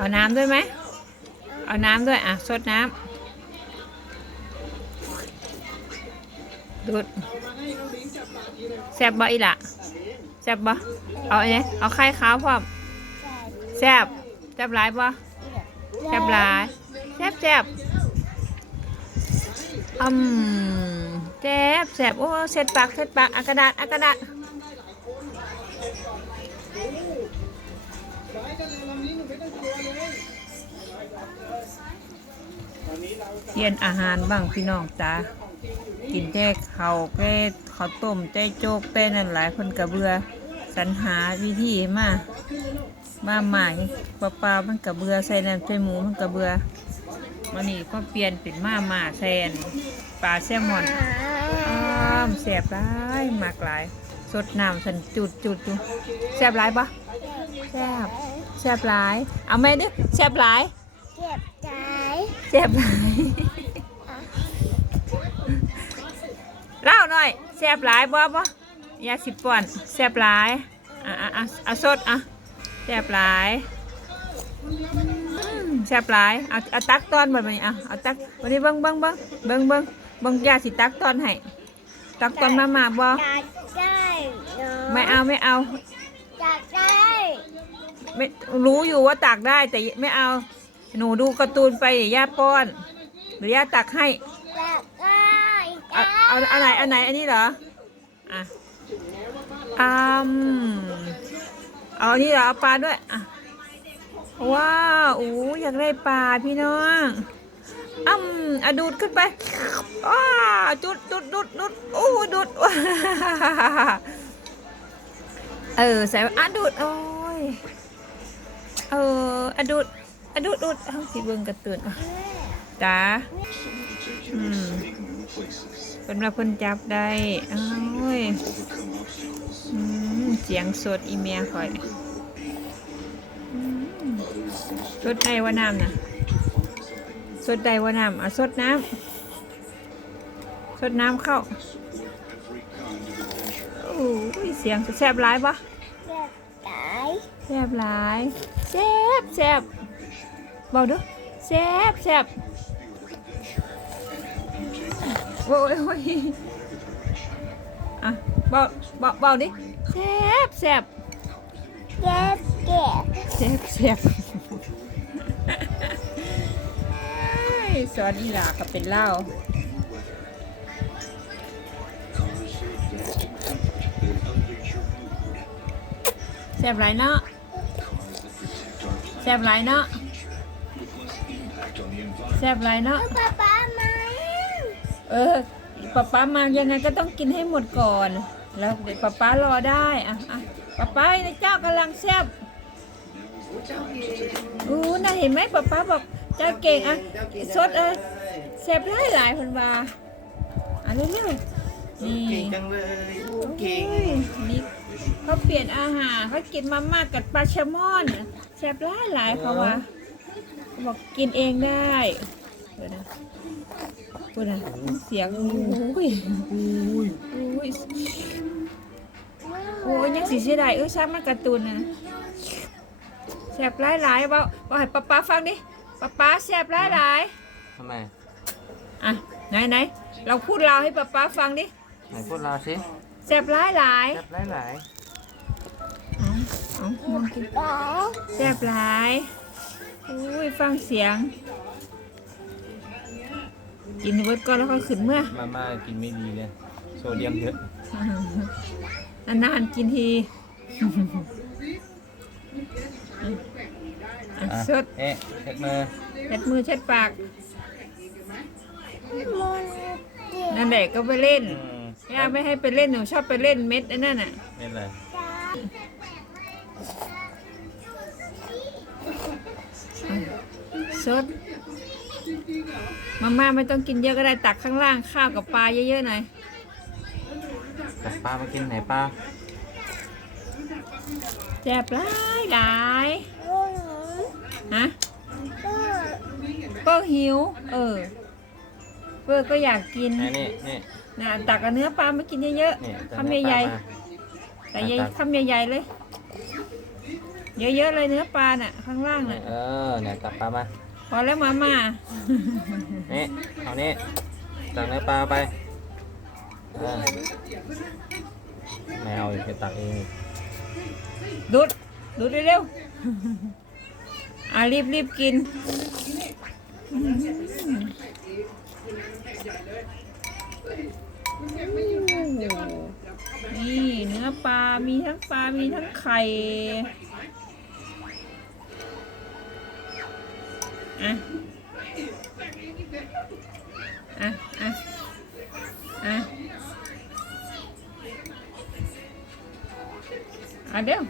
เอาน้ำด้วยไหม เอาน้ำด้วย อะสดน้ำดูดแซบบ่อีละแซบบ่เอาอันนี้เอาไข่ขาวพร้อมแซบแซบหลายบ่แซบหลายแซบแซบอืมแซบแซบโอ้เสร็จปากเสร็จปากอากระดาษอากระดาษ เรียนอาหารบ้างพี่น้องจ้ากินแต่ข้าวแก่ข้าวต้มแต่โจ๊กแต่นั่นหลายคนกระเบือสรรหาวิธีมามาใหม่ปลาปลามันกระเบือใส่น้ำใส่หมูมันกระเบือวันนี้ก็เปลี่ยนเป็นมาหม่าแซนปลาแซลมอนอ้ามแสบร้ายมากหลายสดน้ำสันจุดจุดจุดแสบหลายปะแสบ แสบหลาย เอาไหมดิแสบหลาย เจ็บใจเจ็บหลาย เล่าหน่อยแซ่บหลายบ่บ่ยาสิบป่อนแซ่บหลาย อะอะอะเอาสดอะแซ่บหลายอืมแซ่บหลายเอาเอาตักตอนบ่บัดนี้เอาเอาตักวันนี้เบิ่งเบิ่งเบิ่งเบิ่งเบิ่งเบิ่งยาสิตักตอนให้ตักตอนมามาบ่จัดได้เนอะไม่เอาไม่เอาจัดได้ ไม่รู้อยู่ว่าตักได้แต่ไม่เอา หนูดูการ์ตูนไปอย่าย่าป้อน หรือย่าตักให้จัดได้เอาเอาเอาไหนเอาไหนอันนี้เหรอ อะอืมเอาอันนี้เหรอเอาปลาด้วย อะ ว้าวอู้อยากได้ปลาพี่น้องอืมอะดูดขึ้นไปว้าจุดจุดดุดดุดโอ้ดุดว้าเออใส่อะดูดโอ้ย เอออดูดอดูดดูดเอาสิเบิ่งกระตือนจ้าอืมเป็นว่าเพิ่นจับได้อ้ายอืมเสียงสดอีเมียข่อยสดได้ว่าน้ำนะสดได้ว่าน้ำอะสดน้ำสดน้ำเข้าโอ้ยเสียงแซ่บหลายปะ แซ่บหลายแซ่บแซ่บเบาเดูแซ่บแซ่บโอ้ยโอ้ยอะเบาเบาเบาดิแซ่บแซ่บเจ็บเจ็บแซ่บแซ่บเอ้ยสอนอีหลาก็เป็นเล้าแซ่บหลายเนาะ ซ่บหลายเนาะแซ่บหลายเนาะป๊าป๊ามาเออป๊าป๊ามายังไงก็ต้องกินให้หมดก่อน แล้วเดี๋ยวป๊าป๊ารอได้อะอะป๊าป๊าในเจ้ากำลังแซ่บอู้น่าเห็นไหมป๊าป๊าบอกเจ้าเก่งอะสดเออแซ่บหลายหลายคนว่าอะเร็วๆ นี่เก่งจังเลยโอ้เก่งโอ้ยนี่เขาเปลี่ยนอาหารเขากินมาม่ากับปลาแซลมอนแซ่บหลายหลายเขาว่าเขาบอกกินเองได้เดี๋ยวนะพูดนะเสียงโอ้ยโอ้ยโอ้ยโอ้ยยังสีเสียดายเออช่างมันการ์ตูนนะแสบหลายหลายๆเบาเบาให้ป๊าป๊าฟังดิป๊าป๊าแสบหลายหลายทำไมๆอะไหนไหนเราพูดเราวให้ป๊าป๊าฟังดิ ไหนพูดเราสิแสบหลายหลายแซ่บหลายหลายๆเอาเอามองกินป๊าแสบหลายอุ้ยฟังเสียง กินเวิร์ดก่อนแล้วก็ขึ้นเมื่อมาม่ากินไม่ดีเลยโซเดียมเยอะนานๆกินทีอะอะสดเอ๊ะเช็ดมือเช็ดมือเช็ดปากมันเจ็บนั่นแหละก็ไปเล่นอืม ย่าไม่ให้ไปเล่นหนูชอบไปเล่นเม็ดไอ้นั่นน่ะไม่เป็นไรสดมาม่าไม่ต้องกินเยอะก็ได้ตักข้างล่างข้าวกับปลาเยอะๆหน่อยกับป้ามากินไหนป้าแซ่บหลายหลายโอ้ยฮะโอ้ยเปิ้ลหิว เออเปิ้ลก็อยากกินไหนนี่ นี่นะตักเอาเนื้อปลามากินเยอะนี่ๆคำใหญ่ๆแต่ใหญ่คำใหญ่ๆเลยนเยอะๆเลยเนื้อปลาน่ะ ข้างล่างน่ะ เออเนี่ยตักปลามาพอแล้วมาม่า นี่เอานี่ตักเนื้อปลาไปเออไม่เอาอีกจะตักเองอีกดูดดูดเร็วๆ อะรีบรีบกินนี่ มีทั้งปลา มีทั้งไข่ อะ อะ อะ อะอะเดี๋ยว